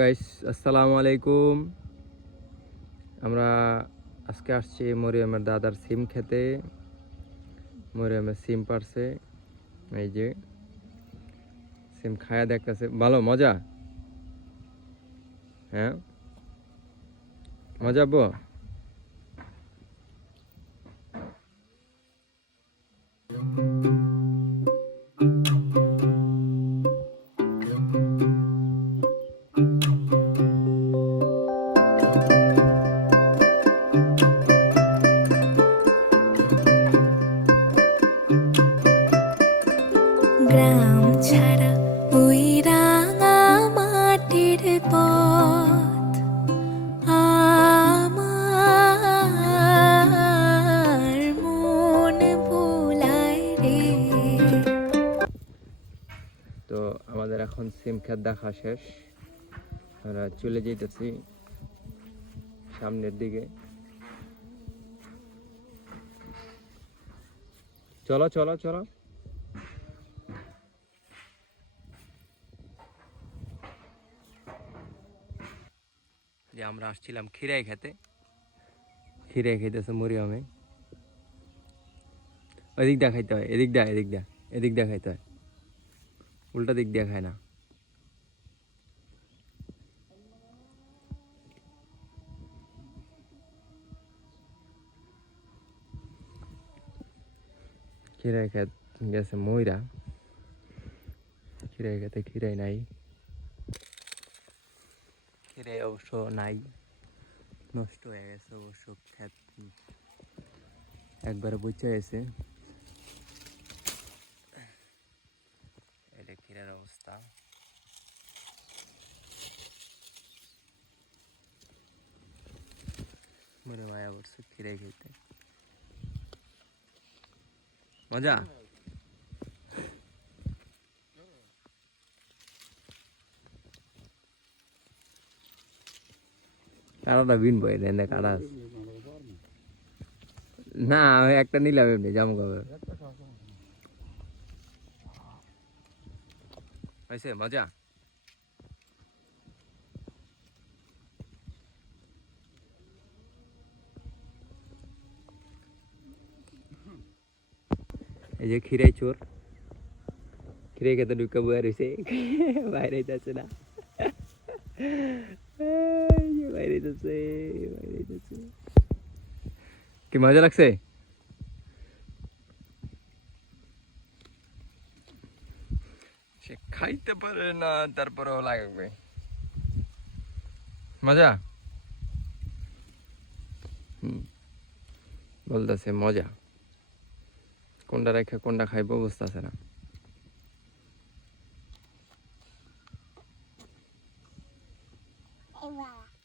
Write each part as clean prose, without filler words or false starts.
Guys, আসসালামু আলাইকুম। আমরা আজকে আসছি মরিয়মের দাদার সিম খেতে। মরিয়মের সিম পারছে, এই যে সিম খায়া দেখতেছে। ভালো মজা? হ্যাঁ, মজা বো। গ্রাম ছাড়া ওই রাঙা মাটির পথ আমার মন ভুলায় রে। তো আমাদের এখন সিম খেত দেখা শেষ। আমরা চলে যেতেছি সামনের দিকে। চলো চলো চলো। যে আমরা আসছিলাম খিরাই খেতে, খিরাই খেতেছে মরিয়মে। ওদিক দিয়ে খাইতে হয়, এদিক দিয়ে এদিক দিয়ে এদিক দিয়ে খাইতে হয়, উল্টা দিক দিয়ে খায় না। খিরাই খেত গেছে ময়রা, খিরাই খেতে খিরাই নাই, খিরাই অবশ্য নাই, নষ্ট হয়ে গেছে অবশ্য। খেত একবারে বুঝে গেছে। এটা খিরার অবস্থা। মনে মায়া পড়ছে খিরাই খেতে। মজা? কারাটা বিন বই দেন কারা না, আমি একটা নিলাম এমনি জামু কবে হয়েছে। মজা? এই যে খিরাই চোর, খিরাই খেতে ঢুকে বয়ে রয়েছে, বাইরে যাচ্ছে না, বাইরে যাচ্ছে, বাইরে যাচ্ছে। কি মজা লাগছে? সে খাইতে পারে না, তারপরেও লাগবে মজা। বলতেছে মজা, কোনটা রেখে কোনটা খাইবো বুঝতেছে না।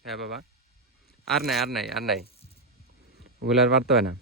হ্যাঁ বাবা, আর নাই আর নাই আর নাই, ওগুলো আর পারতে হয় না।